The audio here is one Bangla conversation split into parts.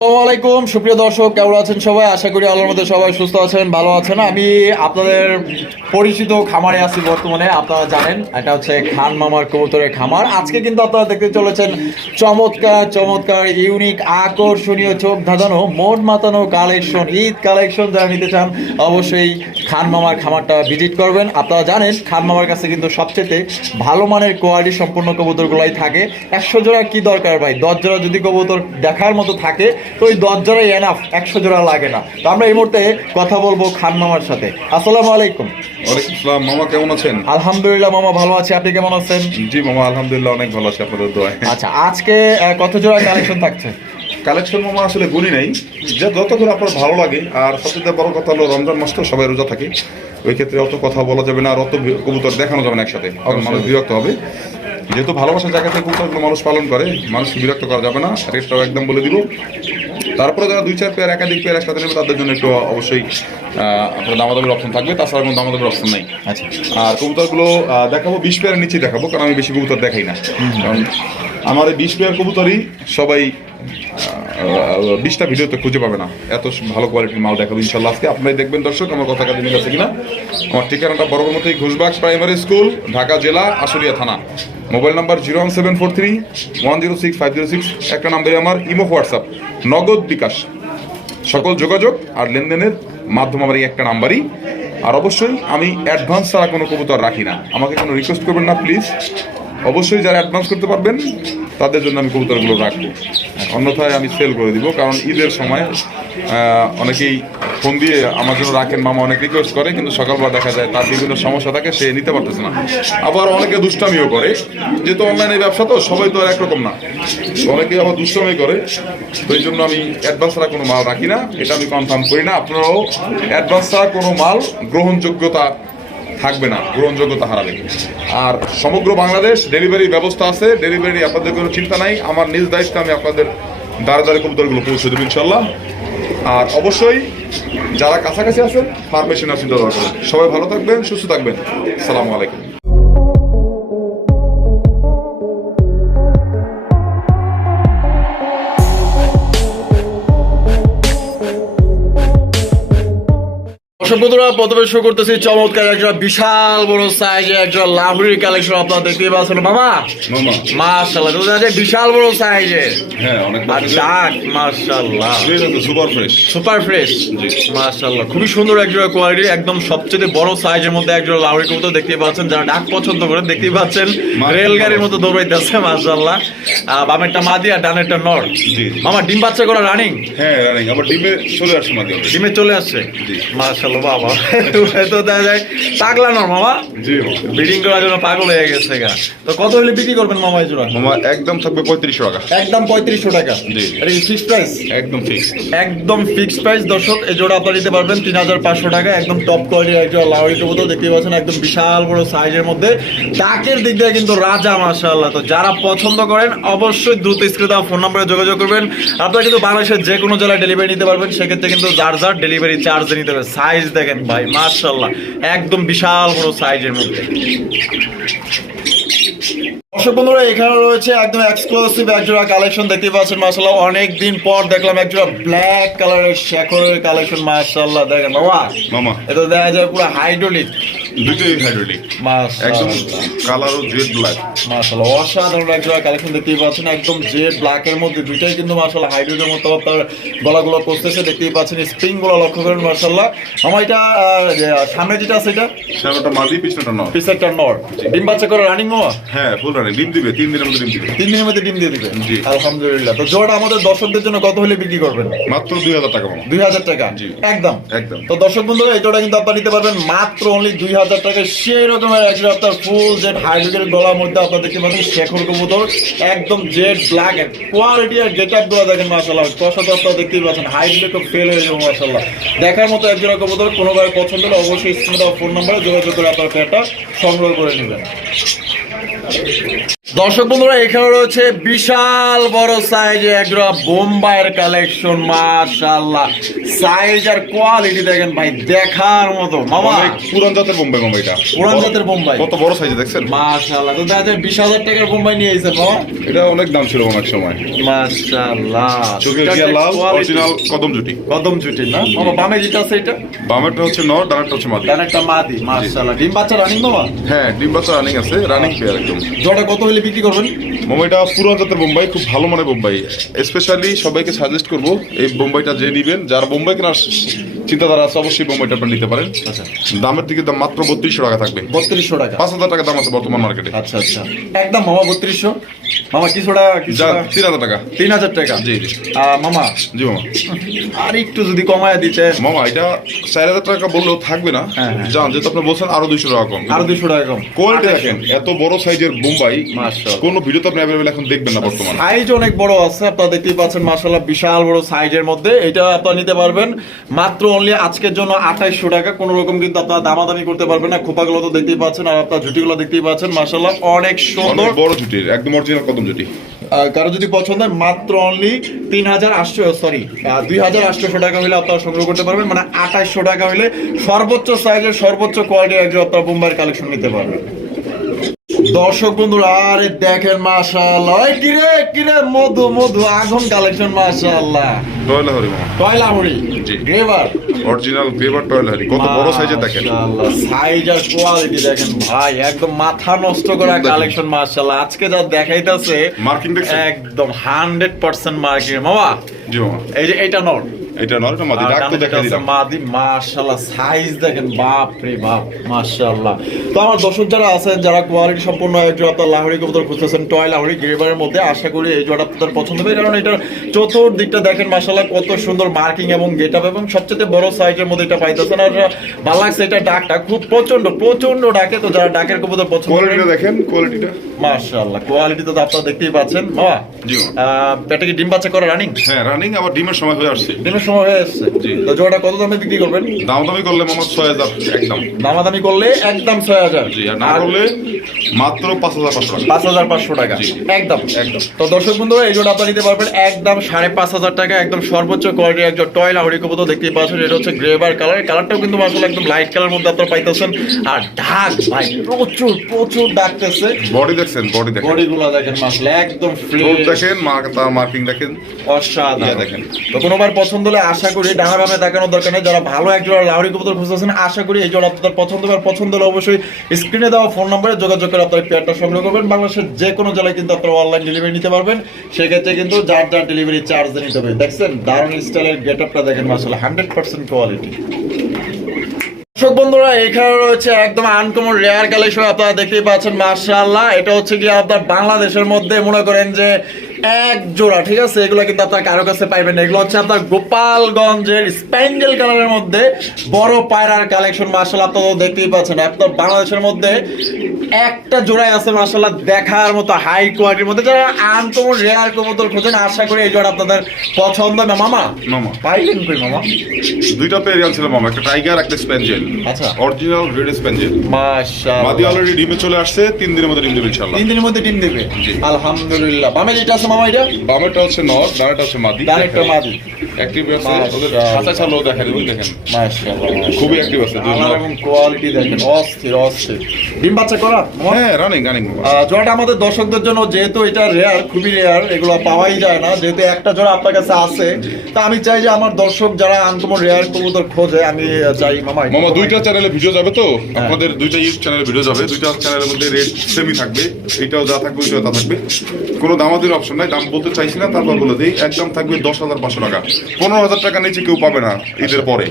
আলাইকুম, সুপ্রিয় দর্শক, কেমন আছেন সবাই? আশা করি আল্লাহর মধ্যে সবাই সুস্থ আছেন, ভালো আছেন। আমি আপনাদের পরিচিত খামারে আছি বর্তমানে, আপনারা জানেন, এটা হচ্ছে খান মামার কবুতরের খামার। আজকে কিন্তু আপনারা দেখতে চলেছেন চমৎকার চমৎকার, ইউনিক, আকর্ষণীয় চোখ ধাঁধানো, মন মাতানো কালেকশন, ঈদ কালেকশন যারা নিতে চান, অবশ্যই খান মামার খামারটা ভিজিট করবেন। আপনারা জানেন, খান মামার কাছে কিন্তু সবচেয়ে ভালো মানের কোয়ালিটি সম্পূর্ণ কবুতরগুলাই থাকে। একশো জোড়া কি দরকার ভাই? দশ জোড়া যদি কবুতর দেখার মতো থাকে তো ওই দশ জোড়াই এনাফ একশো জোড়া লাগে না। তো আমরা এই মুহূর্তে কথা বলব খান মামার সাথে। আসসালামু আলাইকুম। ওয়ালাইকুম আসসালাম। মামা কেমন আছেন? আলহামদুলিল্লাহ মামা ভালো আছি। আপনি কেমন আছেন? জি মামা আলহামদুলিল্লাহ অনেক ভালো আছে আপনাদের দোয়ায়। আচ্ছা আজকে কত জোড়া কালেকশন থাকছে? কালেকশন মামা আসলে গুলি নাই। যে যতক্ষণ আপনার ভালো লাগে আর সবচেয়ে বড় কথা হলো রমজান মাস তো সবাই রোজা থাকে। ওই ক্ষেত্রে অত কথা বলা যাবে না আর অত কবুতর দেখানো যাবে না একসাথে। কারণ মানুষ বিরক্ত হবে। যেহেতু ভালোবাসার জায়গা থেকে কবুতরগুলো মানুষ পালন করে মানুষ বিরক্ত করা যাবে না। রেটটাও একদম বলে দিব। তারপরে যারা দুই চার পেয়ার একাধিক প্লেয়ার একসাথে নেবে তাদের জন্য একটু অবশ্যই আপনার দামাদামের অপশন থাকবে তাছাড়া কোনো দামাদামের অপশন নেই। আচ্ছা। আর কবুতরগুলো দেখাবো বিশ পেয়ারের নিচে দেখাবো কারণ আমি বেশি কবুতর দেখাই না। কারণ আমার এই বিশ পেয়ার কবুতরই সবাই বিশটা ভিডিওতে খুঁজে পাবে না। এত ভালো কোয়ালিটির মাল দেখাবো ইনশাল্লাহ। আজকে আপনারাই দেখবেন দর্শক, আমার কথা কাজে মিল আছে কিনা? আমার ঠিকানাটা বড় মতোই ঘোষবাগ প্রাইমারি স্কুল ঢাকা জেলা, আশুলিয়া থানা। Mobile number zero one seven four three, one zero six five zero six একটা নাম্বারে আমার ইমো, হোয়াটসঅ্যাপ। নগদ বিকাশ। সকল যোগাযোগ আর লেনদেনের মাধ্যম আমার এই একটা নাম্বারই। আর অবশ্যই আমি অ্যাডভান্স ছাড়া কোনো কবুতর রাখি না। আমাকে কোনো রিকোয়েস্ট করবেন না প্লিজ অবশ্যই যারা অ্যাডভান্স করতে পারবেন, তাদের জন্য আমি কবুতরগুলো রাখব। অন্যথায় আমি সেল করে দিব, কারণ ঈদের সময় অনেকেই ফোন দিয়ে আমার জন্য রাখেন, মামা অনেক রিকোয়েস্ট করে, কিন্তু সকালবেলা দেখা যায় তার বিভিন্ন সমস্যা থাকে, সে নিতে পারতেছে না। আবার অনেকে দুষ্টামিও করে, যেহেতু অনলাইনে ব্যবসা তো, সবাই তো আর একরকম না। অনেকে আবার দুষ্টামি করে, তো এই জন্য আমি অ্যাডভান্স ছাড়া কোনো মাল রাখি না, এটা আমি কনফার্ম করি না। আপনারাও অ্যাডভান্স ছাড়া কোনো মাল গ্রহণযোগ্যতা থাকবে না, গ্রহণযোগ্যতা হারাবে। আর সমগ্র বাংলাদেশ ডেলিভারি ব্যবস্থা আছে ডেলিভারি আপনাদের কোনো চিন্তা নাই। আমার নিজ দায়িত্বে আমি আপনাদের দ্বারা দ্বারে কবুতরগুলো পৌঁছে দেবো ইনশাল্লাহ আর অবশ্যই যারা কাছাকাছি আছেন ফার্মেসি নার্সিং দরকার সবাই ভালো থাকবেন, সুস্থ থাকবেন। সালামু আলাইকুম। দর্শক বন্ধুরা প্রথমে শুরু করতেছি চমৎকার একজন বিশাল বড় সাইজে একজন লাভরির কালেকশন আপনারা দেখতেই পাচ্ছেন। মামা মাশাআল্লাহ দেখা যায় বিশাল বড় সাইজে হ্যাঁ অনেক আর ডাক মাশাআল্লাহ। সুপার ফ্রেশ সুপার ফ্রেশ মাশাআল্লাহ। খুবই সুন্দর একজন কোয়ালিটি একদম সবচেয়ে বড় সাইজের মধ্যে একজন লাউরি কবুতর দেখতেই পাচ্ছেন। যারা ডাক পছন্দ করে দেখতেই পাচ্ছেন। রেলগাড়ির মতো দৌড়াইতেছে মাশাআল্লাহ। বামেরটা মাদি আর ডানেরটা নর। মামা ডিম বাচ্চা করা রানিং হ্যাঁ রানিং আবার ডিমে চলে আসছে মাঝে। ডিমে চলে আসছে। মাশাআল্লাহ বাবা তো দেখা যায় মামা। ব্রিডিং করার জন্য পাগল হয়ে গেছে গা। তো কত হলে বিক্রি করবেন মামা এই জোড়া? মামা একদম থাকবে পঁয়ত্রিশশো টাকা। একদম পঁয়ত্রিশশো টাকা। এটা কি ফিক্স প্রাইস একদম ঠিক একদম ফিক্সড প্রাইস দর্শক এই জোড়া আপনারা নিতে পারবেন তিন হাজার পাঁচশো টাকা একদম টপ কোয়ালিটির একজন লাউরি কবুতর দেখতে পাচ্ছেন একদম বিশাল বড় সাইজের মধ্যে। ডাকের দিক দিয়ে কিন্তু রাজা মাশাআল্লাহ। তো যারা পছন্দ করেন অবশ্যই দ্রুত স্ক্রিনে ফোন নম্বরে যোগাযোগ করবেন। আপনারা কিন্তু বাংলাদেশের যে কোনো জেলায় ডেলিভারি নিতে পারবেন সেক্ষেত্রে কিন্তু যার যার ডেলিভারি চার্জ নিতে হবে সাইজ দেখেন ভাই মার্শাল্লাহ একদম বিশাল বড় সাইজের মধ্যে। দর্শক বন্ধুরা এখানে রয়েছে একদম এক্সক্লুসিভ একজোড়া কালেকশন দেখতে পাচ্ছেন মার্শাল্লাহ অনেক দিন পর দেখলাম একজোড়া ব্ল্যাক কালারের শেখরের কালেকশন মার্শাল্লাহ দেখেন বাবা মামা। এটা দেখা যায় পুরো হাইড্রোলিক দুটোই হাইড্রোলিক একদম মাশাআল্লাহ কালারও জেড ব্ল্যাক মাশাআল্লাহ অসাধারণ কালেকশন দেখতেই পাচ্ছেন একদম জেড ব্ল্যাক এর মধ্যে দুইটাই কিন্তু মাশাআল্লাহ মতো আপনার গলাগুলো করতেছে দেখতেই পাচ্ছেন স্প্রিংগুলো লক্ষ্য করেন মাশাআল্লাহ। আমার এটা সামনে যেটা আছে এটা? শ্যামাটা মাদি পিছনেটা পিসেরটা নর। ডিম বাচ্চা করে রানিং মোয়া হ্যাঁ ফুল রানি ডিম দিবে তিন দিনের মধ্যে ডিম দিবে। তিন দিনের মধ্যে ডিম দিয়ে দিবে? জি। আলহামদুলিল্লাহ। তো জোড়া আমাদের দর্শকদের জন্য কত হলে বিক্রি করবেন? মাত্র দুই হাজার টাকা মামা দুই হাজার টাকা? জি। একদম। একদম। তো দর্শক বন্ধুরা এই জোড়া কিন্তু আপনারা নিতে পারবেন মাত্র অনলি দুই হাজার টাকা, সেই রকমের একজন আপনার ফুল যে হাইব্রিডের গলার মধ্যে আপনার দেখতে পাচ্ছেন, শেখর কবুতর, একদম জেড ব্ল্যাক কোয়ালিটি আর গেট আপগুলো দেখেন মাসাল্লাহ কষা তো আপনারা দেখতেই পাচ্ছেন হাইব্রিডে তো ফেল হয়ে যাবে মাসাল্লাহ দেখার মতো একজন কবুতর কোনোভাবে পছন্দ হলে অবশ্যই স্ক্রিনে দেওয়া ফোন নাম্বারে যোগাযোগ করে আপনার পেয়ারটা সংগ্রহ করে নেবেন। দর্শক বন্ধুরা এখানে রয়েছে বিশাল বড় সাইজে একজোড়া বোম্বাইয়ের কালেকশন মাশাআল্লাহ। সাইজ আর কোয়ালিটি দেখেন ভাই দেখার মতো। মামা পুরান জাতের বোম্বাই মামা এটা। পুরান জাতের বোম্বাই। কত বড় সাইজে দেখছেন? মাশাআল্লাহ তো বিশ হাজার টাকার বোম্বাই নিয়ে এসেছেন মামা। এটা অনেক দাম ছিল অনেক সময়। মাশাআল্লাহ। চোখে গিয়া লাল অরিজিনাল কদম জুটি। কদম জুটি না? মামা বামে যেটা আছে এটা? বামেরটা হচ্ছে নর ডানারটা হচ্ছে মাদি। ডান একটা মাদি মাশাআল্লাহ। ডিম বাচ্চা রানিং মামা? হ্যাঁ ডিম বাচ্চা রানিং আছে রানিং পেয়ার একদম। জোড়া কত হলে বিক্রি করবেন? বোম্বাইটা পুরান জাতের বোম্বাই খুব ভালো মানে বোম্বাই। স্পেশালি সবাইকে সাজেস্ট করব এই বোম্বাইটা যে নিবেন। যার বোম্বাই কেনার চিন্তাধারা আছে অবশ্যই বোম্বাইটা আপনারা নিতে পারেন। আচ্ছা। দামের দিকে দাম মাত্র বত্রিশশো টাকা থাকবে। বত্রিশশো টাকা। পাঁচ হাজার টাকা দাম আছে বর্তমান মার্কেটে আচ্ছা আচ্ছা। একদম মামা বত্রিশশো। মামা কিছুটা তিন হাজার টাকা। তিন হাজার টাকা? জি জি। মামা? জি মামা। আর একটু যদি কমায় দিতে? মামা এটা চার হাজার টাকা বললেও থাকবে না। হ্যাঁ, হ্যাঁ। জান যেহেতু আপনি বলছেন আরও দুইশো টাকা কম। আরও দুশো টাকা কম। কোয়ালিটি দেখেন এত বড় সাইজের বোম্বাই মাশাআল্লাহ। কোনো ভিডিওতে আপনি অ্যাভেলেবেল এখন দেখবেন না বর্তমানে। সাইজ অনেক বড় আছে আপনারা দেখতেই পাচ্ছেন মার্শাল্লাহ বিশাল বড় সাইজের মধ্যে। এটা আপনারা নিতে পারবেন মাত্র অনলি আজকের জন্য আঠাইশশো টাকা। কোনো রকম কিন্তু আপনারা দামাদামি করতে পারবেন না। খোপাগুলো তো দেখতেই পাচ্ছেন আর আপনার ঝুটিগুলো দেখতেই পাচ্ছেন মার্শাল্লাহ অনেক সুন্দর। বড় জুটির একদম অরিজিনাল কদম জুটি কারও যদি পছন্দ হয়, মাত্র অনলি তিন হাজার আটশো সরি দুই হাজার আটশোশো টাকা হলে আপনারা সংগ্রহ করতে পারবেন মানে আঠাশশো টাকা হলে সর্বোচ্চ সাইজের সর্বোচ্চ কোয়ালিটির একজন আপনারা বোম্বাইয়ের কালেকশন নিতে পারবেন। দর্শক বন্ধুরা আরে দেখেন মাশাআল্লাহ। কিরে কিরে মধু মধু আগুন কালেকশন মাশাআল্লাহ। টয়লা হরি কয়লা মুড়ি জি। গ্রেভার অরিজিনাল গ্রেভার টয়লা হরি কত বড় সাইজের দেখেন। সাইজ আর কোয়ালিটি দেখেন ভাই একদম মাথা নষ্ট করা কালেকশন মাশাআল্লাহ। আজকে যা দেখাইতাছে মার্কিং দেখছেন? একদম হান্ড্রেড পার্সেন্ট মার্কিং মামা। জি মামা। এই যে এটা নট এটা নয় এটা মাদি ডাক তো দেখা দিলাম। মাদি মাশাআল্লাহ সাইজ দেখেন বাপ রে বাপ মাশাআল্লাহ। তো আমার দর্শক যারা আছেন যারা কোয়ালিটি সম্পূর্ণ একজন আপনার লাহোরি কবুতর খুঁজতেছেন টয় লাহোরি গ্রেবারের মধ্যে আশা করি এই জোড়া আপনাদের পছন্দ হবে কারণ এটার চতুর্দিকটা দেখেন মাশাআল্লাহ কত সুন্দর মার্কিং এবং গেট আপ এবং সবচেয়ে বড় সাইজের মধ্যে এটা পাইতেছেন। আর ভালো লাগছে এটা ডাকটা খুব প্রচণ্ড প্রচণ্ড ডাকে তো যারা ডাকের কবুতর পছন্দ কোয়ালিটিটা দেখেন কোয়ালিটিটা মাশাআল্লাহ কোয়ালিটি তো আপনারা দেখতেই পাচ্ছেন। বাবা জি এটা কি ডিম বাচ্চা করে রানিং হ্যাঁ রানিং আবার ডিমের সময় হয়ে আসছে। দিনের সময় হয়ে তো জোড়াটা কত দামে বিক্রি করবেন? করলে মামা ছয় হাজার একদম। দামাদামি করলে একদম ছয় হাজার। না করলে মাত্র পাঁচ হাজার পাঁচশো টাকা। পাঁচ হাজার পাঁচশো টাকা। একদম। একদম। তো দর্শক এই জোড়া আপনারা নিতে পারবেন একদম সাড়ে পাঁচ হাজার টাকা একদম সর্বোচ্চ কোয়ালিটির একজন টয় লাহরি কবুতর দেখতেই পাচ্ছেন। এটা হচ্ছে গ্রেভার কালার কালারটাও কিন্তু আসলে একদম লাইট কালার মধ্যে আপনারা পাইতেছেন। আর ঢাক ভাই প্রচুর প্রচুর ডাকতেছে বডি দেখছেন বডি দেখেন। বডিগুলো দেখেন মাসলে একদম দেখেন মার মার্কিং দেখেন। অসাধারণ। দেখেন। তো কোনোবার পছন্দ হলে আশা করি ডাঙা বামে দেখানোর দরকার নেই। যারা ভালো এক জোড়া লাউরি কবুতর খুঁজতেছেন, আশা করি এই জোড়া আপনাদের পছন্দ হবে। পছন্দ হলে অবশ্যই স্ক্রিনে দেওয়া ফোন নম্বরে যোগাযোগ করে আপনার পেয়ারটা সংগ্রহ করবেন। বাংলাদেশের যে কোনো জেলায় কিন্তু আপনারা অনলাইন ডেলিভারি নিতে পারবেন। সেক্ষেত্রে কিন্তু যার যার ডেলিভারি চার্জ নিতে হবে। দেখছেন, দারুণ স্টাইলের গেট আপটা দেখেন আসলে হান্ড্রেড পার্সেন্ট কোয়ালিটি দর্শক বন্ধুরা, এখানে রয়েছে একদম আনকমন রেয়ার কালেকশন আপনারা দেখতেই পাচ্ছেন মার্শাল্লাহ এটা হচ্ছে কি আপনার বাংলাদেশের মধ্যে, মনে করেন যে এক জোড়া ঠিক আছে? এগুলো কিন্তু আপনার কারও কাছে পাইবেন। না এগুলো হচ্ছে আপনার গোপালগঞ্জের স্প্যান্ডেল কালারের মধ্যে বড় পায়রার কালেকশন মার্শাল আপনারা দেখতেই পাচ্ছেন। আপনার বাংলাদেশের মধ্যে একটা জোড়াই আছে মার্শাল্লাহ দেখার মতো হাই কোয়ালিটির মধ্যে। যারা আনকমন রেয়ার কবুতর খোঁজেন আশা করি এই জোড়া আপনাদের পছন্দ হবে। মামা মামা। পাইলেন কই মামা? দুইটা পেয়ার ছিল মামা একটা টাইগার একটা স্প্যাঞ্জেল আচ্ছা। অরিজিনাল রেড স্প্যাঞ্জেল মাশাআল্লাহ। মাদি অলরেডি ডিমে চলে আসছে তিন দিনের মধ্যে ডিম দেবে ইনশাল্লাহ তিন দিনের মধ্যে ডিম দেবে। আলহামদুলিল্লাহ। বামে যেটা আছে মামা এটা? বামেরটা হচ্ছে নর ডানাটা হচ্ছে মাদি। ডাইরেক্টর মাদি। অ্যাক্টিভ আছে ওদের খাঁচা ছাড়লেও দেখা দেবেন দেখেন মাশাআল্লাহ খুবই অ্যাক্টিভ আছে দুই এবং কোয়ালিটি দেখেন অস্থির অস্থির। ডিম বাচ্চা করা হ্যাঁ রানিং রানিং জোড়াটা আমাদের দর্শকদের জন্য যেহেতু এটা রেয়ার খুবই রেয়ার এগুলো পাওয়াই যায় না যেহেতু একটা জোড়া আপনার কাছে আছে তা আমি চাই যে আমার দর্শক যারা আনকমন রেয়ার কবুতর খোঁজে আমি চাই মামা মামা দুইটা চ্যানেলে ভিডিও যাবে তো? আপনাদের দুইটা ইউটিউব চ্যানেলে ভিডিও যাবে দুইটা চ্যানেলের মধ্যে রেট সেমই থাকবে এটাও যা থাকবে ওইটাও তা থাকবে। কোনো দামাদির অপশন নাই দাম বলতে চাইছি না তারপর বলে দিই একদম থাকবে দশ হাজার পাঁচশো টাকা। পনেরো হাজার টাকা নিচে কেউ পাবে না ঈদের পরে।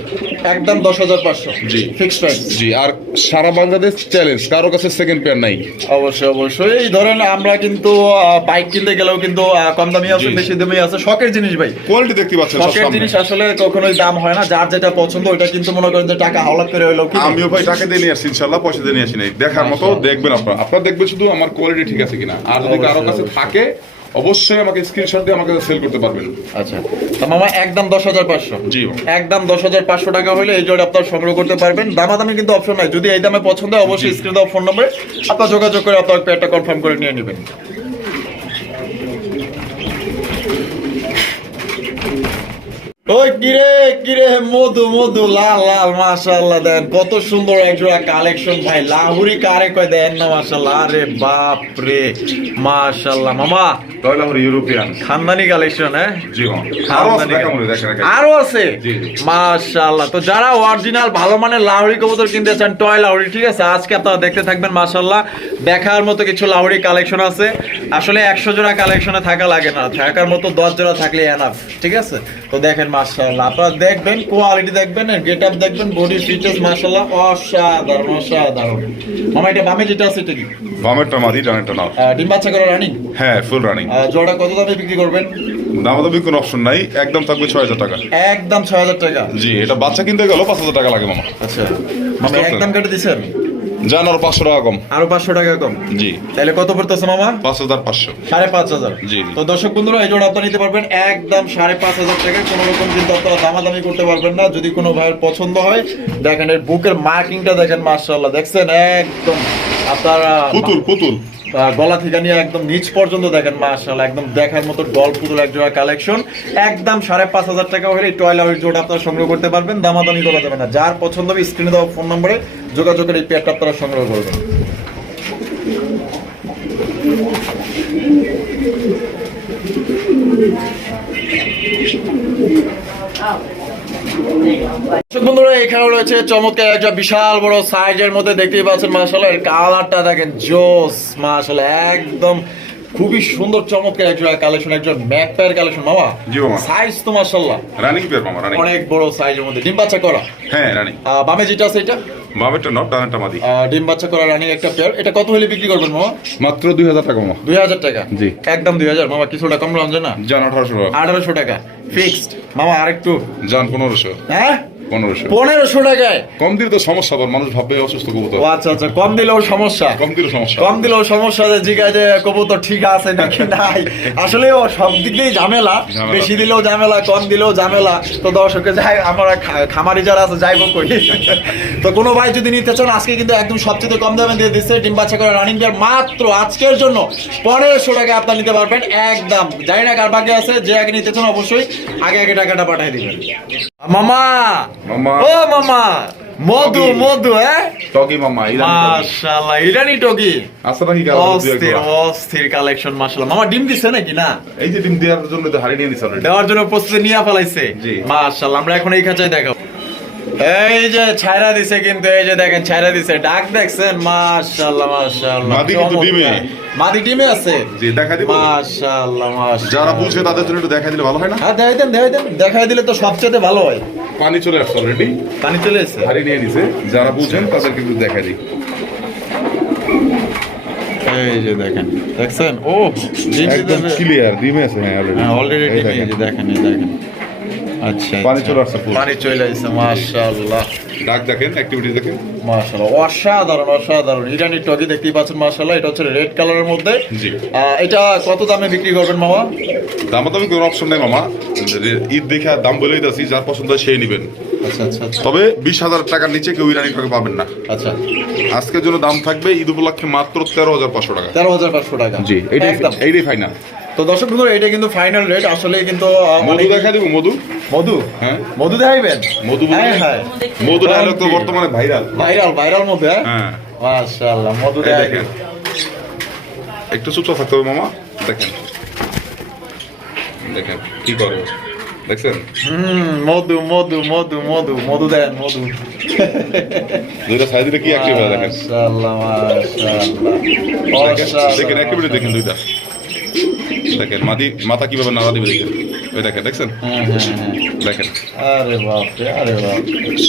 একদম দশ হাজার পাঁচশো। জি। ফিক্সড প্রাইস জি আর সারা বাংলাদেশ চ্যালেঞ্জ কারও কাছে সেকেন্ড পেয়ার নাই। অবশ্যই অবশ্যই। এই ধরেন আমরা কিন্তু বাইক কিনতে গেলেও কিন্তু কম দামি আছে বেশি দামি আছে শখের জিনিস ভাই। কোয়ালিটি দেখতে পাচ্ছেন শখের জিনিস আসলে কখনোই দাম হয় না যার যেটা পছন্দ ওইটা কিন্তু মনে করেন যে টাকা হাওলাত করে হইল কি আমিও ভাই টাকা দিয়ে নিয়ে আসছি ইনশাল্লাহ পয়সা দিয়ে নিয়ে আসি নাই। দেখার মতো আচ্ছা। দেখবেন আপনারা। আপনারা দেখবেন শুধু আমার কোয়ালিটি ঠিক আছে কিনা। আর যদি কারও কাছে থাকে অবশ্যই আমাকে স্ক্রিনশট দিয়ে আমাকে সেল করতে পারবেন। আচ্ছা। তা মামা একদম দশ হাজার পাঁচশো। জি একদম দশ হাজার পাঁচশো টাকা হলে এই জোড়া আপনার সংগ্রহ করতে পারবেন। দামাদামি কিন্তু অপশন নাই। যদি এই দামে পছন্দ হয় অবশ্যই স্ক্রিন দেওয়া ফোন নম্বরে আপনার যোগাযোগ করে আপনার পেয়ারটা কনফার্ম করে নিয়ে নেবেন। ওই কিরে কিরে মধু মধু লাল লাল মাশাআল্লাহ দেন। কত সুন্দর একজোড়া কালেকশন ভাই। লাহুরি কারে কয় দেন না মাশাআল্লাহ? আরে বাপ রে মাশাআল্লাহ। মামা তাহলে আমার ইউরোপিয়ান। খানদানি কালেকশন হ্যাঁ? জি আরও আছে। মাশাআল্লাহ। তো যারা অরিজিনাল ভালো মানের লাহোরি কবুতর কিনতে চান টয় লাহোরি ঠিক আছে? আজকে আপনারা দেখতে থাকবেন মাশাআল্লাহ। দেখার মতো কিছু লাহোরি কালেকশন আছে। আসলে একশো জোড়া কালেকশনে থাকা লাগে না। থাকার মতো দশ জোড়া থাকলে এনাফ ঠিক আছে? তো দেখেন মাশাআল্লাহ। আপনারা দেখবেন কোয়ালিটি দেখবেন গেট আপ দেখবেন বডি ফিচার্স মাশাআল্লাহ অসাধারণ অসাধারণ। মামা এটা বামে যেটা আছে এটা কি? বামেরটা মাদি ডানেরটা নাও ডিম বাচ্চা করা রানিং হ্যাঁ ফুল রানিং জোড়া কত দামে বিক্রি করবেন? দামাদামি কোনো অপশন নাই একদম থাকবে ছয় হাজার টাকা। একদম ছয় হাজার টাকা। জি এটা বাচ্চা কিনতে গেল পাঁচ হাজার টাকা লাগে মামা। আচ্ছা। মামা একদম কেটে দিছেন জান আরও পাঁচশো টাকা কম। আরও পাঁচশো টাকা কম? জি। তাহলে কত পড়তেছে মামা? পাঁচ হাজার পাঁচশো। সাড়ে পাঁচ হাজার। জি। তো দর্শক বন্ধুরা এই জোড়া আপনারা নিতে পারবেন একদম সাড়ে পাঁচ হাজার টাকা কোনো রকম কিন্তু আপনারা দামাদামি করতে পারবেন না। যদি কোনো ভাইয়ের পছন্দ হয় দেখেন এর বুকের মার্কিংটা দেখেন মার্শাল্লাহ দেখছেন? একদম আপনারা পুতুল পুতুল। গলা থেকে নিয়ে একদম নিচ পর্যন্ত দেখেন মার্শাল একদম দেখার মতো ডল পুতুল এক জোড়া কালেকশন একদম সাড়ে পাঁচ হাজার টাকা হলে টয়লার জোড়া আপনারা সংগ্রহ করতে পারবেন, দামাদামি করা যাবে না। যার পছন্দ হবে স্ক্রিনে দেওয়া ফোন নম্বরে যোগাযোগের এই পেয়ারটা আপনারা সংগ্রহ করবেন। দর্শক বন্ধুরা এখানে রয়েছে চমৎকার একটা বিশাল বড় সাইজের মধ্যে দেখতেই পাচ্ছেন এর কালারটা দেখেন, জোস মাসাল একদম খুবই সুন্দর চমৎকার একটা কালেকশন একজন ম্যাক পায়ের কালেকশন মামা। জি মামা। সাইজ তো মাশাআল্লাহ। রানিং পেয়ার মামা রানিং অনেক বড় সাইজের মধ্যে। ডিম বাচ্চা করা? হ্যাঁ রানিং বামে যেটা আছে এটা? বামেরটা নট ডানেরটা মাদি। ডিম বাচ্চা করা রানিং একটা পেয়ার এটা কত হলে বিক্রি করবেন মামা? মাত্র দুই হাজার টাকা মামা। দুই হাজার টাকা? জি। একদম দুই হাজার। মামা কিছুটা কম রঞ্জন না? জান আঠারোশো। টাকা আঠারোশো টাকা। ফিক্সড মামা আরেকটু। জান পনেরোশো। হ্যাঁ? পনেরোশো। পনেরোশো টাকায়? কম দিলে তো সমস্যা আবার মানুষ ভাববে অসুস্থ কবুতর। আচ্ছা আচ্ছা কম দিলেও সমস্যা। কম দিলে সমস্যা। কম দিলেও সমস্যা যে জিগা কবুতর ঠিক আছে নাকি নাই। আসলে সব দিক দিয়েই ঝামেলা। ঝামেলা। বেশি দিলেও ঝামেলা কম দিলেও ঝামেলা। তো যাই আমরা খামারি যারা আছে যাইব করি। তো কোনো ভাই যদি নিতে চান আজকে কিন্তু একদম সবচেয়ে কম দামে দিয়ে দিচ্ছে ডিম বাচ্চা করে রানিং বিয়ার মাত্র আজকের জন্য পনেরোশো টাকা আপনার নিতে পারবেন একদম। জানি না কার বাকি আছে যে আগে নিতে চান অবশ্যই আগে আগে টাকাটা পাঠিয়ে দিবেন। মামা। ও মামা মধু। মধু হ্যাঁ টগি মামা। মাশাআল্লাহ ইরানি টগি আছে নাকি অস্থির? অস্থির কালেকশন মাশাআল্লাহ মামা ডিম দিছে নাকি না এই যে ডিম দেওয়ার জন্য তো হারিয়ে নিয়ে already। দেওয়ার জন্য প্রস্তুতি নিয়ে ফেলাইছে জি। মাশাআল্লাহ আমরা এখন এই খাঁচায় দেখাবো এই যে ছায়রা দিছে কিন্তু এই যে দেখেন ছায়রা দিছে। ডাক দেখছেন? মাশাআল্লাহ মাশাআল্লাহ। মাদি কিন্তু ডিমে। মাদি ডিমে আছে? জি দেখা দিব। মাশাআল্লাহ মাশাআল্লাহ। যারা বুঝে তাদের জন্য একটু দেখা দিলে ভালো হয় না? হ্যাঁ দেখাই দেন দেখাই দেন। দেখাই দিলে তো সবচেয়ে ভালো হয়। পানি চলে আসছে অলরেডি পানি চলে এসেছে। হারিয়ে নিয়ে নিছে। যারা বুঝেন তাদেরকে একটু দেখা দিই। এই যে দেখেন দেখছেন? ও ডিম ক্লিয়ার ডিমে আছে হ্যাঁ অলরেডি হ্যাঁ অলরেডি দেখেন এই দেখেন। আচ্ছা পানি আচ্ছা। চলে আসছে। পানি চলে আসছে মাশাআল্লাহ। ডাক দেখেন অ্যাক্টিভিটি দেখেন। মাশাআল্লাহ অসাধারণ অসাধারণ। ইরানি টগি দেখতেই পাচ্ছেন মাশাআল্লাহ। এটা হচ্ছে রেড কালারের মধ্যে। জি। এটা কত দামে বিক্রি করবেন মামা? দামাদামি কোনো অপশন নেই মামা। ঈদ দেখে আর দাম বলেই দিচ্ছি যার পছন্দ হয় সেই নেবেন। আচ্ছা আচ্ছা তবে বিশ হাজার টাকার নিচে কেউ ইরানি টাকা পাবেন না। আচ্ছা। আজকের জন্য দাম থাকবে ঈদ উপলক্ষে মাত্র তেরো হাজার পাঁচশো টাকা। তেরো হাজার পাঁচশো টাকা। জি এইটাই এইটাই ফাইনাল তো দর্শক বন্ধুরা এটা কিন্তু ফাইনাল রেট আসলে কিন্তু মধু দেখা দিব মধু? মধু? হ্যাঁ। মধু দেখাইবেন? মধু হ্যাঁ হ্যাঁ। মধু ডায়লগ তো বর্তমানে ভাইরাল ভাইরাল ভাইরাল মধ্যে হ্যাঁ? হ্যাঁ। মাশাআল্লাহ মধু দেখেন। একটু চুপচাপ থাকতে হবে মামা। দেখেন। দেখেন কি করব? দেখছেন? হুম মধু মধু মধু মধু মধু দেন মধু। দুইটা সাইড দিলে কি অ্যাক্টিভ হয় দেখেন। মাশাআল্লাহ মাশাআল্লাহ। দেখেন দেখেন একেবারে দেখেন দুইটা। দেখেন মাদি মাথা কীভাবে নাড়া দিবে দেখেন। ওই দেখেন দেখছেন? হ্যাঁ হ্যাঁ হ্যাঁ। দেখেন। আরে বাপ আরে বাপ।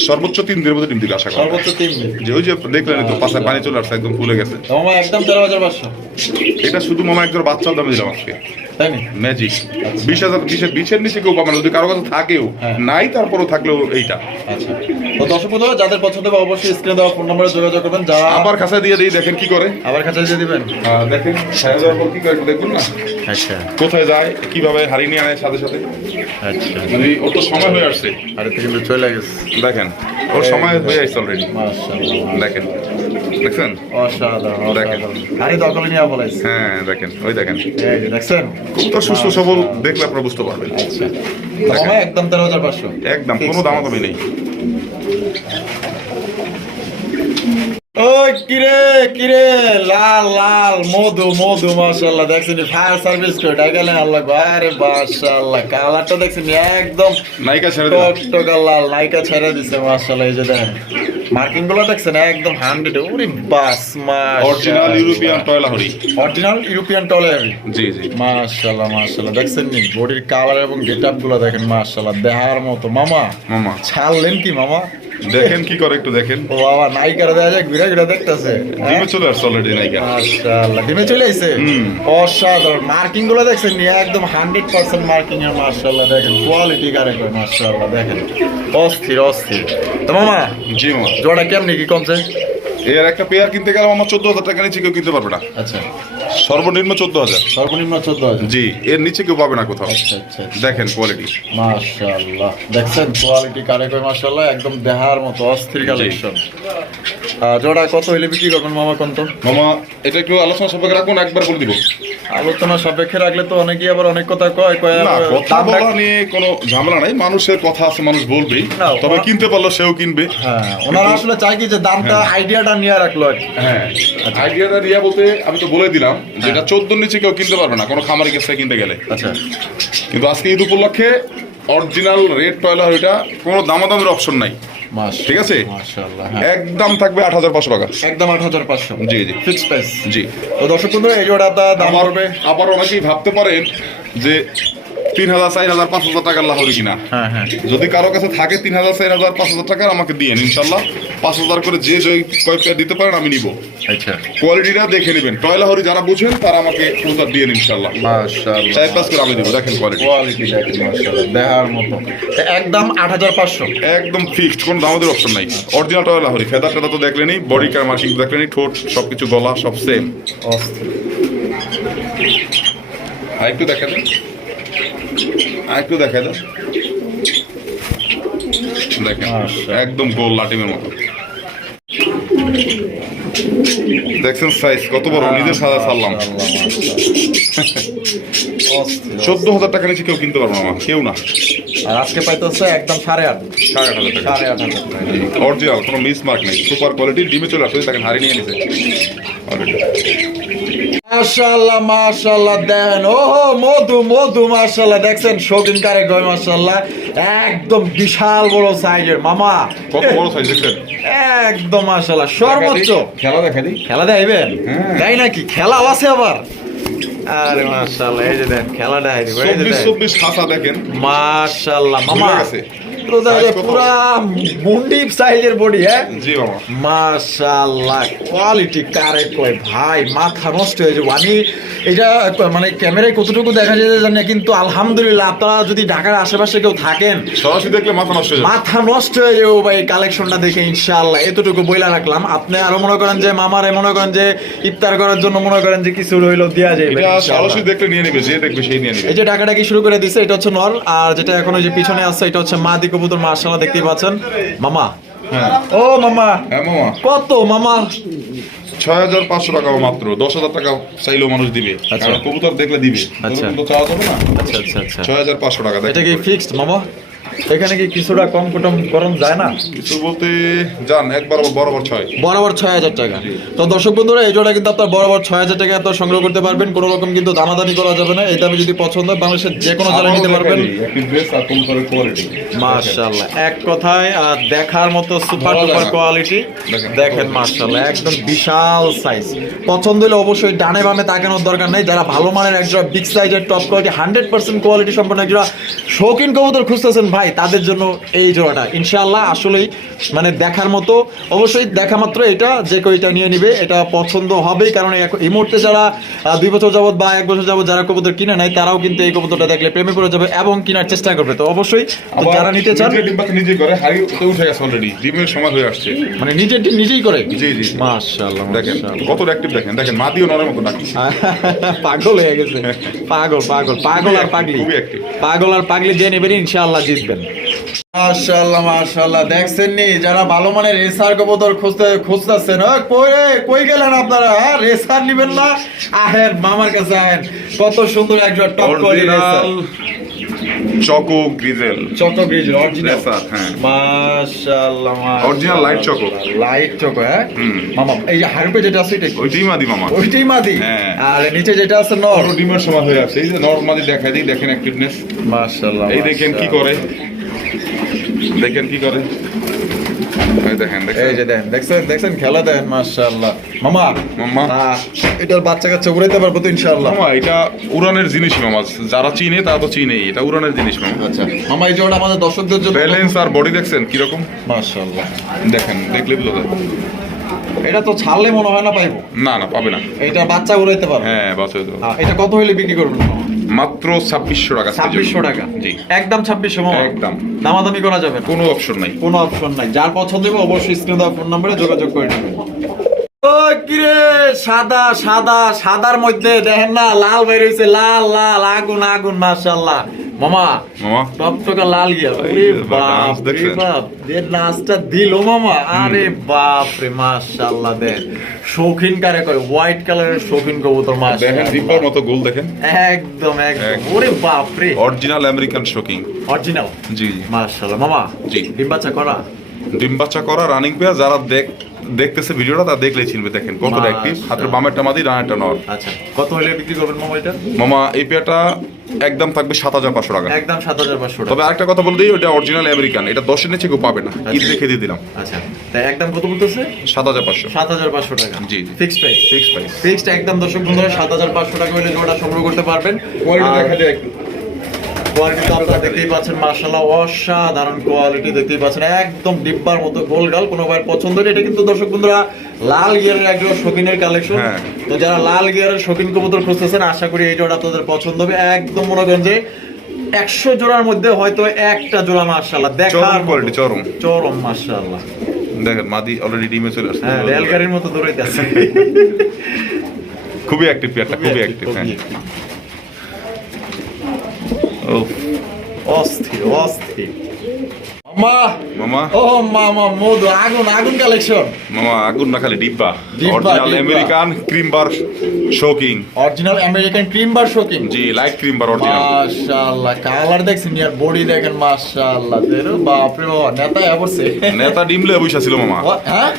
সর্বোচ্চ তিন দিনের মধ্যে ডিম দিলে আশা করি সর্বোচ্চ তিন দিন। যে ওই যে দেখলেন তো পাশে পানি চলে আসছে একদম ফুলে গেছে। মামা একদম তেরো হাজার পাঁচশো। এটা শুধু মামা একজন বাচ্চার দামে দিলাম আজকে। তাই নি? ম্যাজিক বিশ হাজার বিশের বিশের নিচে কেউ পাবে না যদি কারও কাছে থাকেও। হ্যাঁ। নাই তারপরেও থাকলেও এইটা। আচ্ছা। তো দর্শক বন্ধুরা যাদের পছন্দ হবে অবশ্যই স্ক্রিনে দেওয়া ফোন নম্বরে যোগাযোগ করবেন। যারা আবার কাছে দিয়ে দিই দেখেন কি করে। আবার কাছে দিয়ে দিবেন? আহ, দেখেন সাড়ে দেওয়ার পর কি করে দেখুন না। আচ্ছা। কোথায় যায় কীভাবে হারিয়ে নিয়ে আনে সাথে সাথে। আচ্ছা। মানে ওর তো সময় হয়ে আসছে। আরে তো কিন্তু চলে গেছে। দেখেন ওর সময় হয়ে আসছে অলরেডি মাশাআল্লাহ। দেখেন দেখছেন? অসাধারণ দেখেন। অসাধারণ। আরে দখলে নিয়ে বলাইছে। হ্যাঁ দেখেন ওই দেখেন। এই যে দেখছেন? তো সুস্থ সবল দেখলে আপনারা বুঝতে পারবেন। আচ্ছা। একদম তেরো হাজার পাঁচশো। একদম কোনো দামাদামি নেই। ওই কিরে কিরে? লাল লাল মধু মধু মাশাআল্লাহ। দেখছেন ফায়ার সার্ভিস করে ডাকালে আল্লাহ গো, আরে মাশাআল্লাহ কালারটা দেখছেন একদম নায়িকা ছেড়ে দিলাম। টকটকা লাল নাইকা ছেড়ে দিছে মাশাআল্লাহ এই যে দেখেন। মার্কিংগুলো দেখছেন? একদম হান্ড্রেড ওরে বাস অরিজিনাল ইউরোপিয়ান টয়লা হরি অরিজিনাল ইউরোপিয়ান টলার জি জি। মাশাআল্লাহ মাশাআল্লাহ। দেখছেন নি? বডির কালার এবং গেটআপগুলো দেখেন মাশাআল্লাহ। দেহার মতো। মামা মামা। ছাড়লেন কি মামা? দেখেন কি করে একটু দেখেন। ও বাবা নাইকার দেখা যায় ঘুরে ঘুরে দেখতেছে ডিমে চলে আসছে অলরেডি নায়িকা। মাশাআল্লাহ ডিমে চলে আইছে। অসাধারণ। মার্কিংগুলো দেখছেন নি? একদম হান্ড্রেড পার্সেন্ট মার্কিং এর মাশাআল্লাহ দেখেন। কোয়ালিটি কারে করে মাশাআল্লাহ দেখেন। অস্থির অস্থির। তো মামা জি মামা। জোড়া কেমনি কি কমছে? এর একটা পেয়ার কিনতে গেলে আমার চোদ্দ হাজার টাকা নিচে কেউ কিনতে পারবে না। আচ্ছা। সর্বনিম্ন চোদ্দ হাজার। সর্বনিম্ন চোদ্দ হাজার? জি এর নিচে কেউ পাবে না কোথাও। আচ্ছা আচ্ছা আচ্ছা। দেখেন কোয়ালিটি মাশাল্লাহ দেখছেন কোয়ালিটি কারে মাশাল্লাহ একদম দেহার মতো অস্থির কালেকশন জোড়া কত হইলে বিক্রি করবেন মামা কোন তো? মামা এটা একটু আলোচনা সাপেক্ষে রাখুন একবার বলে দিব। আলোচনা সাপেক্ষে রাখলে তো অনেকেই আবার অনেক কথা কয় কয় কথা বলা নিয়ে কোনো ঝামেলা নাই মানুষের কথা আছে মানুষ বলবেই। তবে কিনতে পারল সেও কিনবে। হ্যাঁ ওনারা আসলে চাই কি যে দামটা আইডিয়াটা নিয়ে রাখল আর। হ্যাঁ আইডিয়াটা রিয়া বলতে আমি তো বলে দিলাম যেটা চোদ্দ নিচে কেউ কিনতে পারবে না কোনো খামারি কাছে কিনতে গেলে। আচ্ছা। কিন্তু আজকে ঈদ উপলক্ষে অরিজিনাল রেড টয়লার ওইটা কোনো দামাদামের অপশন নাই। ঠিক আছে? মাশাআল্লাহ হ্যাঁ। একদম থাকবে আট হাজার পাঁচশো টাকা। একদম আট হাজার পাঁচশো। জি জি। ফিক্স প্রাইস জি। তো দর্শক বন্ধুরা এই জোড়াটা দাম হবে আবার অনেকেই ভাবতে পারেন যে তিন হাজার চার হাজার পাঁচ হাজার টাকার লাহরি কিনা। হ্যাঁ হ্যাঁ। যদি কারও কাছে থাকে তিন হাজার চার হাজার পাঁচ হাজার টাকার আমাকে দিয়ে ইনশাল্লাহ পাঁচ হাজার করে যে যে কয় পেয়ার দিতে পারেন আমি নিব। আচ্ছা। কোয়ালিটিটা দেখে নেবেন। টয়লাহরি যারা বুঝেন তারা আমাকে প্রচার দিয়ে ইনশাল্লাহ মাশাআল্লাহ। চার পাঁচ করে আমি দেবো দেখেন কোয়ালিটি কোয়ালিটি দেখেন দেহার মতো। একদম আট হাজার পাঁচশো। একদম ফিক্সড কোনো দামাদের অপশন নাই। অরিজিনাল টয়লাহরি ফেদা ফেদা তো দেখলেনি বডি কার মার্কিং দেখলেনি ঠোঁট সবকিছু গলা সব সেম আর একটু দেখা দেন আর একটু দেখা দেন দেখেন আচ্ছা। একদম গোল লাটিমের মতো। দেখছেন সাইজ কত বড় নিজের সাদা সারলাম মাশাআল্লাহ। চোদ্দ হাজার টাকা নিচে কেউ কিনতে পারব না আমার কেউ না। আর আজকে পাইতেছে একদম সাড়ে আট সাড়ে আট হাজার টাকা। অরিজিনাল কোনো মিস মার্ক নেই। সুপার কোয়ালিটি ডিমে চলে আসলে তাকে হারিয়ে নিয়ে নিছে। মাশাআল্লাহ মাশাআল্লাহ দেন। ও মধু মধু মাশাআল্লাহ। দেখছেন শৌখিন কারে গয় মাশাআল্লাহ? একদম বিশাল বড় সাইজের মামা কত বড় সাইজ দেখছেন? একদম মাশাআল্লাহ। সর্বোচ্চ। খেলা দেখা দিই খেলা দেখাইবেন? হ্যাঁ। তাই নাকি? খেলা আছে আবার। আরে মাশাআল্লাহ এই যে দেন খেলা দেখাই দিব এই যে দেখেন। মাশাআল্লাহ মামা। পুরা মুন্ডি সাইজের বডি হ্যাঁ? জি কোয়ালিটি কারে কয় ভাই মাথা নষ্ট হয়ে যাবে। আমি এটা মানে ক্যামেরায় কতটুকু দেখা যায় জানি কিন্তু আলহামদুলিল্লাহ আপনারা যদি ঢাকার আশেপাশে কেউ থাকেন সরাসরি দেখলে মাথা নষ্ট হয়ে যাবে। মাথা নষ্ট হয়ে যাবে ভাই কালেকশনটা দেখে ইনশাআল্লাহ এতটুকু বইলা রাখলাম। আপনি আরও মনে করেন যে মামারে মনে করেন যে ইফতার করার জন্য মনে করেন যে কিছু রইল দেওয়া যাবে সরাসরি দেখলে নিয়ে নেবে যে দেখবে সেই নিয়ে নেবে। এই যে টাকাটা কি শুরু করে দিছে এটা হচ্ছে নর আর যেটা এখন ওই যে পিছনে আছে এটা হচ্ছে মাদি কবুতর মাশাআল্লাহ দেখতেই পাচ্ছেন। মামা। হ্যাঁ। ও মামা। হ্যাঁ মামা। কত মামা? ছয় হাজার পাঁচশো টাকা মাত্র দশ হাজার টাকা চাইলেও মানুষ দিবে। আচ্ছা। কারণ কবুতর দেখলে দিবে। আচ্ছা। চাওয়া যাবে না। আচ্ছা আচ্ছা আচ্ছা। ছয় হাজার পাঁচশো টাকা এটা কি ফিক্সড মামা? এখানে কি কিছুটা কম কুটম করণ যায় না? কিছু বলতে যান একবার বরাবর ছয়। বরাবর ছয় হাজার টাকা। তো দর্শক বন্ধুরা এই জোড়া কিন্তু আপনার বরাবর ছয় হাজার টাকা আপনার সংগ্রহ করতে পারবেন। কোনো রকম কিন্তু দামাদামি করা যাবে না। এই দামে যদি পছন্দ হয় বাংলাদেশের যে কোনো জেলায় নিতে পারবেন। একটি ড্রেস আর কবুতরের কোয়ালিটি মাশাআল্লাহ। এক কথায় আর দেখার মতো সুপার না। কোয়ালিটি দেখেন। দেখেন মাশাআল্লাহ একদম বিশাল সাইজ পছন্দ হলে অবশ্যই ডানে বামে তাকানোর দরকার নেই। যারা ভালো মানের একজোড়া বিগ সাইজের top quality hundred percent quality সম্পন্ন একজোড়া শৌখিন কবুতর খুঁজতেছেন ভাই। তাদের জন্য এই জোড়াটা। ইনশাআল্লাহ আসলেই মানে দেখার মতো অবশ্যই দেখা মাত্র এটা যে কেউ এটা নিয়ে নিবে এটা পছন্দ হবেই কারণ এই মুহূর্তে যারা দুই বছর যাবত বা এক বছর যাবত যারা কবুতর কিনে নেয় তারাও কিন্তু এই কবুতরটা দেখলে প্রেমে পড়ে যাবে এবং কেনার চেষ্টা করবে। তো অবশ্যই যারা নিতে চান নিজে করে হাড়ি উঠে গেছে অলরেডি ডিমের সময় হয়ে আসছে। মানে নিজের নিজেই করে? জি, জি। মাশাআল্লাহ দেখেন কত অ্যাক্টিভ দেখেন দেখেন মাদিও নরের মতো ডাকি পাগল হয়ে গেছে। পাগল পাগল পাগল আর পাগলি। পাগল আর পাগলি যে নেবেন ইনশাআল্লাহ জিতবেন। মাশাআল্লাহ মাশাআল্লাহ। দেখছেন নি যারা ভালো মানের রেসার কবুতর খুঁজতে খুঁজতেছেন কই কই গেলেন আপনারা? হ্যাঁ? রেসার নিবেন না? আহেন মামার কাছে আহেন। কত সুন্দর একজন top quality racer. Choco grizzle choco grizzle original sir হ্যাঁ মাশাআল্লাহ original light choco light choco হ্যাঁ মামা এই যে হারপে যেটা আছে এটা? ওইটাই মাদি মামা। ওইটাই মাদি? হ্যাঁ। আর নিচে যেটা আছে নর। ডিমের সময় হয়ে আছে। এই যে নর্মালি দেখাই দিই দেখেন অ্যাক্টিভনেস মাশাআল্লাহ এই দেখেন কি করে? দেখেন কি করে? দেখেন এই যে দেখেন দেখছেন? দেখছেন? খেলা দেখেন মাশাআল্লাহ। মামা মামা। এটার বাচ্চা কাচ্চা উড়াইতে পারব তো ইনশাআল্লাহ। মামা এটা উড়ানের জিনিস মামা যারা চিনে তারা তো চিনেই। এটা উড়ানের জিনিস মামা আচ্ছা মামা এই জোড়া আমাদের দর্শকদের জন্য ব্যালেন্স আর বডি দেখছেন? কীরকম? মাশাআল্লাহ। দেখেন দেখলে বুঝা যায় এটা তো ছাড়লে মনে হয় না পাইবো। না না পাবে না। এটা বাচ্চা উড়াইতে পারব। হ্যাঁ বাচ্চা এটা কত হইলে বিক্রি করবেন? মাত্র ছাব্বিশশো টাকা ছাব্বিশশো টাকা। জি। একদম ছাব্বিশশো একদম। দামাদামি করা যাবে কোনো অপশন নাই। কোনো অপশন নাই। যার পছন্দ হবে অবশ্যই স্ক্রিনে দেওয়া ফোন নম্বরে যোগাযোগ করে নেবেন। কিরে সাদা সাদা সাদার মধ্যে দেখেন না লাল বের হয়েছে লাল লাল আগুন আগুন মাশাআল্লাহ। মামা মামা। টকটকা লাল গিয়া বাপ রে বাপ যে নাচটা দিল মামা আরে বাপ রে মাশাআল্লাহ দেখ। শৌখিন কারে কয় হোয়াইট কালারের শৌখিন কবুতর দেখেন মাশাআল্লাহ। ডিব্বার মতো গোল দেখেন। একদম একদম। ওরে বাপ রে। অরিজিনাল আমেরিকান শোকিং অরিজিনাল জি জি। মাশাআল্লাহ। মামা জি। ডিম বাচ্চা করা? ডিম বাচ্চা করা রানিং পেয়ার যারা দেখ দেখতেছে ভিডিওটা তা দেখলেই চিনবে দেখেন কত। অ্যাক্টিভ হাতের বামেরটা মাদি ডানেরটা নর। আচ্ছা কত হলে বিক্রি করবেন এটা মামা এই পেয়ারটা একদম থাকবে সাত হাজার পাঁচশো টাকা। একদম সাত হাজার পাঁচশো তবে আরেকটা কথা বলে দিই ওটা অরিজিনাল আমেরিকান এটা দশের নিচে কেউ পাবে না। ঈদ দেখে দিয়ে দিলাম। আচ্ছা তাই একদম কত বলতেছে? সাত হাজার পাঁচশো। সাত হাজার পাঁচশো টাকা। জি, জি। Fix price fix price fixed একদম দর্শক বন্ধুরা সাত হাজার পাঁচশো টাকা হলে জোড়া সংগ্রহ করতে পারবেন। কোয়ালিটি দেখা যায় একটু। কোয়ালিটি তো আপনারা দেখতেই পাচ্ছেন মার্শাল্লাহ অসাধারণ কোয়ালিটি দেখতেই পাচ্ছেন। একদম ডিব্বার মতো গোল গাল কোনো ভাইয়ের পছন্দ এটা কিন্তু দর্শক বন্ধুরা লাল গিয়ারের একজন শৌখিনের কালেকশন হ্যাঁ। তো যারা লাল গিয়ারের শৌখিন কবুতর খুঁজতেছেন আশা করি এই জোড়া আপনাদের পছন্দ হবে। একদম মনে করেন যে একশো জোড়ার মধ্যে হয়তো একটা জোড়া মার্শাল্লাহ দেখার কোয়ালিটি চরম। চরম মার্শাল্লাহ দেখেন মাদি অলরেডি ডিমে চলে আসছে। হ্যাঁ রেলগাড়ির মতো দৌড়াইতে আছে খুবই অ্যাক্টিভ পেয়ারটা খুবই অ্যাক্টিভ হ্যাঁ। ও অস্থির অস্থির মা মামা। ও মামা মধু আগুন আগুন কালেকশন মামা আগুন না খালি ডিব্বা। ডিব্বা, original American cream bar shocking original American cream bar shocking জি লাইট ক্রিম বার অরিজিনাল মাশাআল্লাহ কালার দেখছেন ইয়ার বডি দেখেন মাশাআল্লাহ। দেরো বাপ রে বাবা নেতা এবসে নেতা ডিম বইসা ছিল মামা। হ্যাঁ?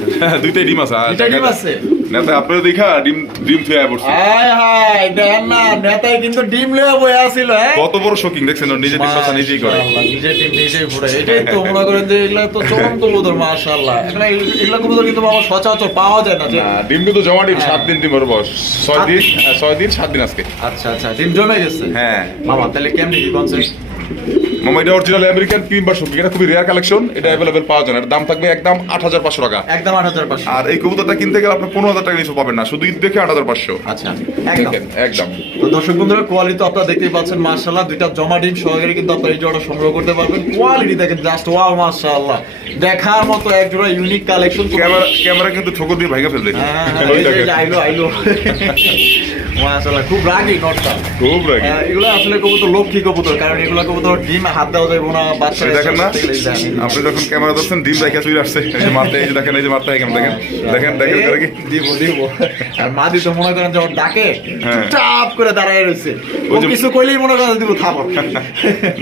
দুইটাই ডিম আছে। দুইটা ডিম আছে? নেতা আপনারা দেখা ডিম ডিম থুয়ে পড়ছে। হায় হায় দেখেন না নেতাই কিন্তু ডিম লয়ে বয়ে আসিল হ্যাঁ? কত বড় শোকিং দেখছেন নিজে ডিম নিজেই করে। নিজে ডিম নিজেই এটাই তো মনে করেন যে এগুলা তো চরম কবুতর মাশাআল্লাহ। এগুলা এগুলা কবুতর কিন্তু বাবা সচরাচর পাওয়া যায় না যে ডিম কিন্তু জমা ডিম সাত দিন ডিম ওর বয়স ছয় সাত দিন? হ্যাঁ ছয় দিন সাত দিন আজকে। আচ্ছা আচ্ছা ডিম জমে গেছে? হ্যাঁ। মামা তাহলে কেমনি কি কনসেপ্ট মামা এটা অরিজিনাল আমেরিকান ক্রিম শোকিং এটা খুবই রেয়ার কালেকশন এটা অ্যাভেলেবেল পাওয়া যায় না। দাম থাকবে একদম আট হাজার পাঁচশো টাকা। একদম আট হাজার পাঁচশো। আর এই কবুতরটা কিনতে গেলে আপনি পনেরো হাজার টাকা নিচে পাবেন না শুধু ঈদ দেখে আট হাজার পাঁচশো। আচ্ছা একদম। তো দর্শক বন্ধুরা কোয়ালিটি তো আপনারা দেখতেই পাচ্ছেন মার্শাল্লাহ দুইটা জমা ডিম সহকারে কিন্তু আপনারা এই জোড়া সংগ্রহ করতে পারবেন। কোয়ালিটি দেখেন জাস্ট ওয়াও মার্শাল্লাহ দেখার মতো এক জোড়া ইউনিক কালেকশন ক্যামেরা ক্যামেরা কিন্তু ঠোকর দিয়ে ভাঙা ফেলবে। হ্যাঁ, আইলো আইলো। মাশাআল্লাহ খুব রাগী নটটা খুব রাগি এগুলো আসলে কবুতর লক্ষ্মী কবুতর কারণ এগুলো কবুতর ডিম হাত দেওয়া যাবে না বাচ্চা দেখেন না? আপনি যখন ক্যামেরা ধরছেন ডিম রেখে চলে আসছে এই যে মারতে এই যে দেখেন এই যে কেমন দেখেন দেখেন দেখেন করে কি দিব দিব। আর মাদি তো মনে করেন যখন ডাকে হ্যাঁ। চাপ করে দাঁড়ায় রয়েছে। ও কিছু কইলেই মনে করেন দিব থাপড়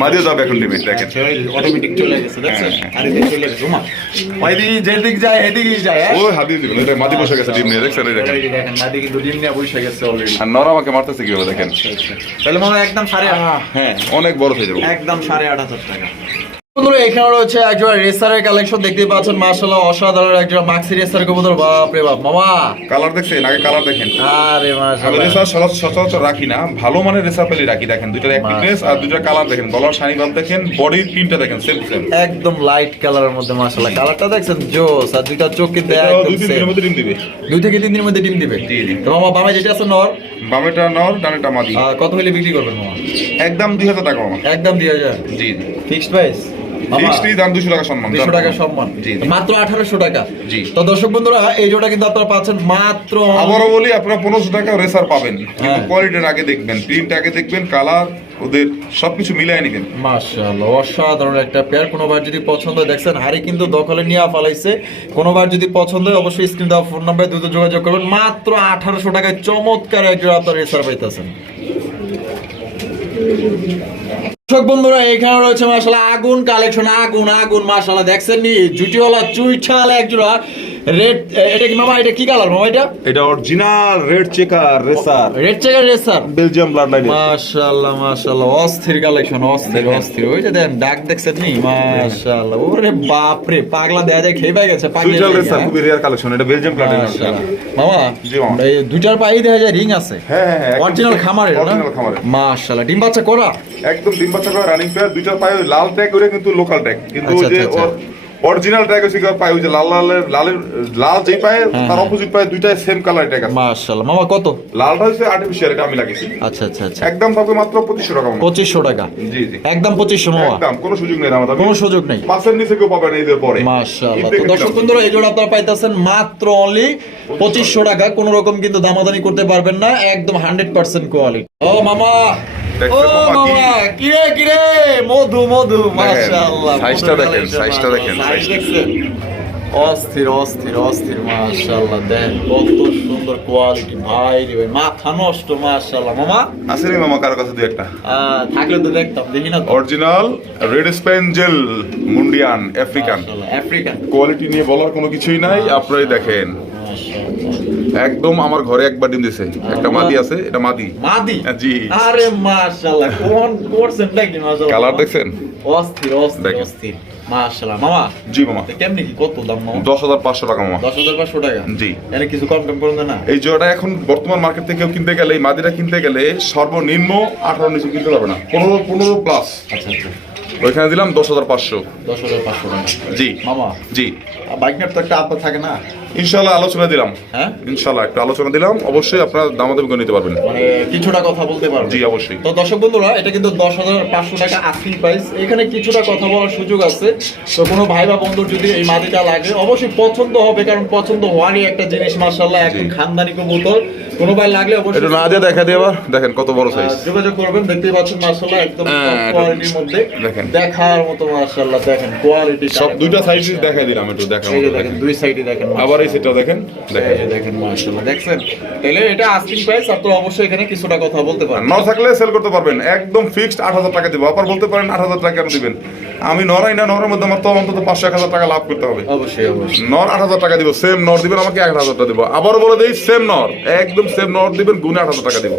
মাঝে যাবে এখন ডিমে দেখেন। অটোমেটিক চলে গেছে দেখছেন? হ্যাঁ। আর চলে গেছে ওইদিকে যেদিক যায় এদিকেই যায় হ্যাঁ? হাত দিয়ে দিবেন এটা মাঝে বসে গেছে ডিম নিয়ে দেখছেন? এই দেখেন। মাদি কিন্তু ডিম নিয়ে বসে গেছে অলরেডি আর নর আমাকে মারতেছে কীভাবে দেখেন? তাহলে মনে হয় একদম সাড়ে হ্যাঁ অনেক বড় হয়ে যাবে। একদম সাড়ে আট হাজার টাকা। বন্ধুরা এখানে রয়েছে একজন রেসারের কালেকশন দেখতেই পাচ্ছেন মার্শাল্লাহ অসাধারণ একজন মাক্সি রেসার কবুতর। বাপ রে বাপ মামা। কালার দেখছেন? আগে কালার দেখেন। আরে রেসার সচরাচর রাখি না। ভালো মানের রেসার পেলে রাখি দেখেন দুইটার অ্যাক্টিভনেস আর দুইটার কালার দেখেন। গলার শানি ভাব দেখেন বডির প্রিন্টটা দেখেন সেম সেম একদম লাইট কালারের মধ্যে মার্শাল্লাহ কালারটা দেখছেন জোস আর দুইটা চোখ কিন্তু একদম তিন same। দিনের মধ্যে ডিম দিবে। দুই থেকে তিন দিনের মধ্যে ডিম দিবে। তো মামা বামে যেটা আছে নর? বামেটা নর ডানেটা মাদি। কত হলে বিক্রি করবেন মামা? একদম দুই হাজার টাকা আমার একদম দুই হাজার? জি জি। ফিক্সড প্রাইস দাম দুশো টাকা সম্মান দুশো টাকা সম্মান। মাত্র আঠারোশো টাকা। জি। তো দর্শক বন্ধুরা এই জোড়া কিন্তু আপনারা পাচ্ছেন মাত্র আবারও বলি আপনারা পনেরোশো টাকা রেসার পাবেন। কিন্তু হ্যাঁ। কোয়ালিটির আগে দেখবেন প্রিন্ট আগে দেখবেন কালার ওদের সবকিছু মিলাই নেবেন। মাশাআল্লাহ অসাধারণ একটা পেয়ার কোনোবার যদি পছন্দ হয় দেখছেন হাড়ি কিন্তু দখলে নিয়ে ফালাইছে। কোনোবার যদি পছন্দ হয় অবশ্যই স্ক্রিন দেওয়া ফোন নাম্বারে দ্রুত যোগাযোগ করবেন। মাত্র আঠারোশো টাকায় চমৎকার একজন আপনার রেসার পাইতেছেন। দর্শক বন্ধুরা এখানে রয়েছে মাশাআল্লাহ আগুন কালেকশন আগুন আগুন মাশাআল্লাহ দেখছেন নি জুটিওয়ালা চুইঠাল একজোড়া রেড এটা কি মামা এটা কি কালার মামা এটা? এটা original red checker racer red checker racer. Belgium blood line মাশাআল্লাহ মাশাআল্লাহ অস্থির কালেকশন অস্থির অস্থির। ওই যে দেন ডাক দেখছেন নি মাশাআল্লাহ ওরে বাপ রে পাগলা দেয়া যায় খেয়ে গেছে পাগলা রেসার খুবই রেয়ার কালেকশন এটা বেলজিয়াম ব্লাড লাইন মামা জি, মামা। এই দুইটার পায়ে দেখা যায় রিং আছে। হ্যাঁ হ্যাঁ অরিজিনাল খামারের না? অরিজিনাল খামারের। মাশাআল্লাহ ডিম বাচ্চা করা? একদম ডিম বাচ্চা করা রানিং পেয়ার দুইটার পায়ে লাল ট্যাগ করে কিন্তু লোকাল ট্যাগ কিন্তু আচ্ছা, যে ওর অরিজিনাল ট্যাগ হচ্ছে পায়ে ওই যে লাল লালের লালের লাল যেই পায়ে হ্যাঁ, তার অপোজিট পায়ে দুইটাই সেম কালার ট্যাগ আছে। মাশাআল্লাহ। মামা কত? লালটা হচ্ছে আর্টিফিশিয়াল এটা আমি লাগিয়েছি। আচ্ছা আচ্ছা আচ্ছা। একদম থাকবে মাত্র পঁচিশশো টাকা মতো। পঁচিশশো টাকা? জি জি। একদম পঁচিশশো মামা? একদম কোনো সুযোগ নেই আমাদের। কোনো সুযোগ নেই। পাঁচের নিচে কেউ পাবেন ঈদের পরে। মাশাআল্লাহ। তো দর্শক বন্ধুরা এই জোড়া আপনারা পাইতেছেন মাত্র অনলি পঁচিশশো টাকা। কোনো রকম কিন্তু দামাদানি করতে পারবেন না। একদম হান্ড্রেড পার্সেন্ট কোয়ালিটি ও মামা। ও মামা কি? মধু মধু মাশাআল্লাহ সাইজটা দেখেন, সাইজটা দেখেন, সাইজ দেখছেন? অস্থির অস্থির অস্থির মাশাআল্লাহ দেন কত সুন্দর কোয়ালিটি ভাই রে ভাই মাথা নষ্ট মাশাআল্লাহ। মামা? আসেনি মামা কারও কাছে দু একটা থাকলে তো দেখতাম দেখি না অরিজিনাল রেড স্পেঞ্জেল মুন্ডিয়ান আফ্রিকান আফ্রিকান কোয়ালিটি নিয়ে বলার কোনো কিছুই নাই আপনারাই দেখেন। একদম আমার ঘরে একবার ডিম দিছে। একটা মাদি আছে এটা মাদি। মাদি? জি। আরে মাশাআল্লাহ কোন করছেন নাকি মাশাআল্লাহ? কালার দেখছেন? অস্থির অস্থির অস্থির। মাশাআল্লাহ মামা। জি মামা। কেমনি কি কত দাম মামা? দশ হাজার পাঁচশো টাকা মামা। দশ হাজার পাঁচশো টাকা? জি। এনে কিছু কম টম করুন না? এই জোড়াটা এখন বর্তমান মার্কেট থেকে কেউ কিনতে গেলে এই মাদিটা কিনতে গেলে সর্বনিম্ন আঠারো নিচে কিনতে পারবে না। পনেরো পনেরো প্লাস আচ্ছা আচ্ছা। ওইখানে দিলাম দশ হাজার পাঁচশো। দশ হাজার পাঁচশো টাকা। জি। মামা জি। বাইক নেট তো একটা আব্বা থাকে না? ইনশাল্লাহ আলোচনা দিলাম। হ্যাঁ? ইনশাল্লাহ একটু আলোচনা দিলাম অবশ্যই আপনারা দামাদামি করে নিতে পারবেন। মানে কিছুটা কথা বলতে পারব জি অবশ্যই। তো দর্শক বন্ধুরা এটা কিন্তু দশ হাজার পাঁচশো টাকা আস্কিং প্রাইস এখানে কিছুটা কথা বলার সুযোগ আছে। তো কোনো ভাই বা বন্ধুর যদি এই মাটিটা লাগে অবশ্যই পছন্দ হবে কারণ পছন্দ হওয়ারই একটা জিনিস মার্শাল্লাহ একদম। খানদানি কবুতর। কোনো ভাই লাগলে অবশ্যই এটা না দিয়ে দেখা দিয়ে আবার। দেখেন কত বড় সাইজ যোগাযোগ করবেন দেখতেই পাচ্ছেন মার্শাল্লাহ একদম হ্যাঁ, কোয়ালিটির মধ্যে। দেখেন। দেখার মতো মার্শাল্লাহ দেখেন কোয়ালিটি সব দুইটা সাইজ দেখাই দিলাম একটু দেখেন দুই সাইডে দেখেন আবার এই সেটটা দেখেন দেখেন দেখছেন? তাহলে এটা আস্কিং প্রাইস অবশ্যই এখানে কিছুটা কথা বলতে পারেন ন থাকলে সেল করতে পারবেন। একদম ফিক্সড আট হাজার টাকা দিব। আবার বলতে পারেন আট হাজার টাকা কেন দিবেন? আমি নরাই না নরের মধ্যে আমার তো অন্তত পাঁচশো এক হাজার টাকা লাভ করতে হবে। অবশ্যই অবশ্যই। নর আট হাজার টাকা দিব সেম নর দিবেন আমাকে এক হাজার টাকা দিব। আবার বলে দিই সেম নর। একদম সেম নর দিবেন গুনে আট হাজার টাকা দিব।